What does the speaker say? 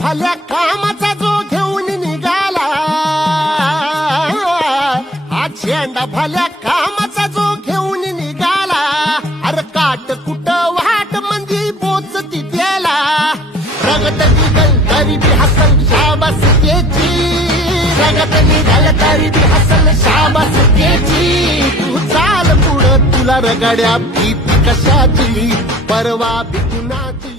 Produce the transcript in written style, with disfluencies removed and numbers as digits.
भल्या कामाचा जो घेऊन निघाला, हा झेंडा भल्या कामाचा जो घेऊन निघाला, अरे काट कुठं वाट मंदी पोचती त्याला, रगत निघल तरी बी हसल शाबास त्याची, रगत निघल तरी बी हसल शाबास त्याची, तू चाल पुढं तुला रगड्या भीती कशाची, परवा भी कुणाची.